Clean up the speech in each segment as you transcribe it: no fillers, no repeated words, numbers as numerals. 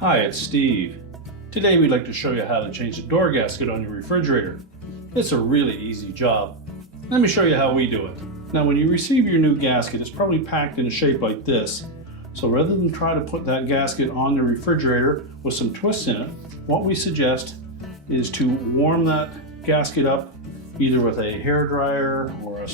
Hi, it's Steve. Today we'd like to show you how to change the door gasket on your refrigerator. It's a really easy job. Let me show you how we do it. Now when you receive your new gasket, it's probably packed in a shape like this. So rather than try to put that gasket on the refrigerator with some twists in it, what we suggest is to warm that gasket up either with a hair dryer or a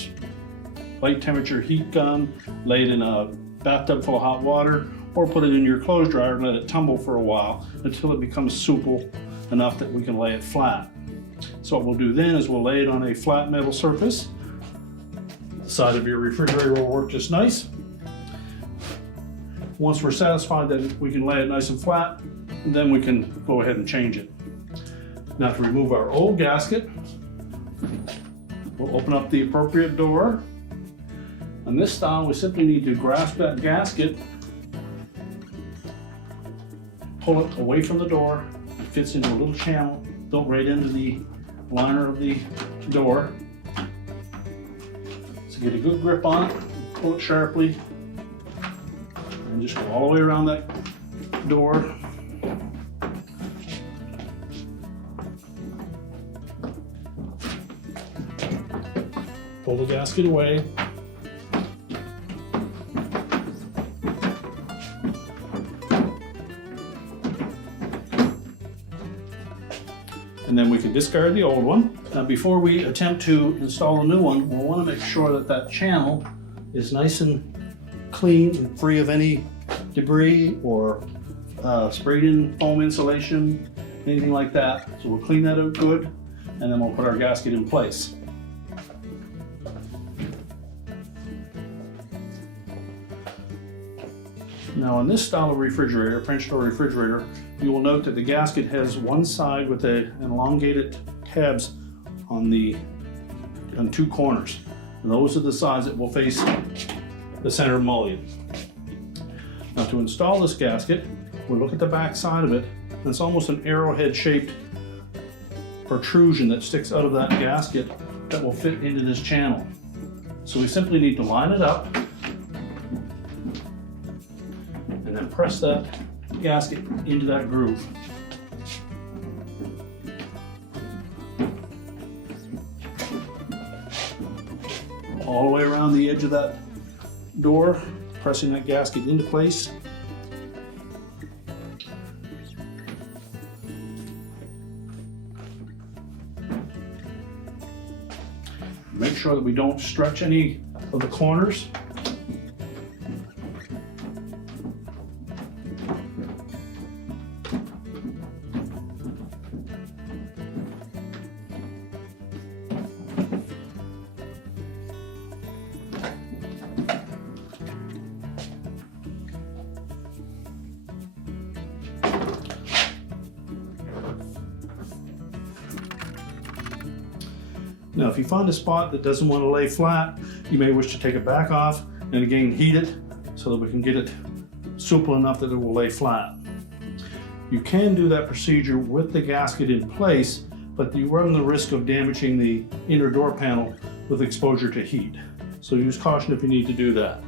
light temperature heat gun, lay it in a bathtub full of hot water, or put it in your clothes dryer and let it tumble for a while until it becomes supple enough that we can lay it flat. So what we'll do then is we'll lay it on a flat metal surface. The side of your refrigerator will work just nice. Once we're satisfied that we can lay it nice and flat, then we can go ahead and change it. Now to remove our old gasket, we'll open up the appropriate door. On this style, we simply need to grasp that gasket, pull it away from the door. It fits into a little channel built right into the liner of the door. So get a good grip on it, pull it sharply, and just go all the way around that door. Pull the gasket away. And then we can discard the old one. Now before we attempt to install a new one, we'll want to make sure that that channel is nice and clean and free of any debris or sprayed in foam insulation, anything like that. So we'll clean that out good, and then we'll put our gasket in place. Now on this style of refrigerator, French door refrigerator, you will note that the gasket has one side with an elongated tabs on two corners. And those are the sides that will face the center mullion. Now to install this gasket, we'll look at the back side of it, and it's almost an arrowhead shaped protrusion that sticks out of that gasket that will fit into this channel. So we simply need to line it up and then press that gasket into that groove. All the way around the edge of that door, pressing that gasket into place. Make sure that we don't stretch any of the corners. Now if you find a spot that doesn't want to lay flat, you may wish to take it back off and again heat it so that we can get it supple enough that it will lay flat. You can do that procedure with the gasket in place, but you run the risk of damaging the inner door panel with exposure to heat. So use caution if you need to do that.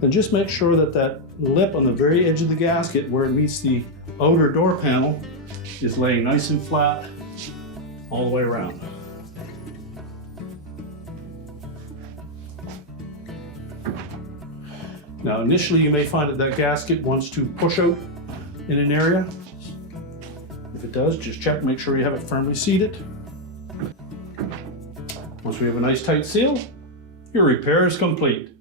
Then just make sure that that lip on the very edge of the gasket where it meets the outer door panel is laying nice and flat all the way around. Now initially you may find that that gasket wants to push out in an area. If it does, just check, make sure you have it firmly seated. Once we have a nice tight seal, your repair is complete.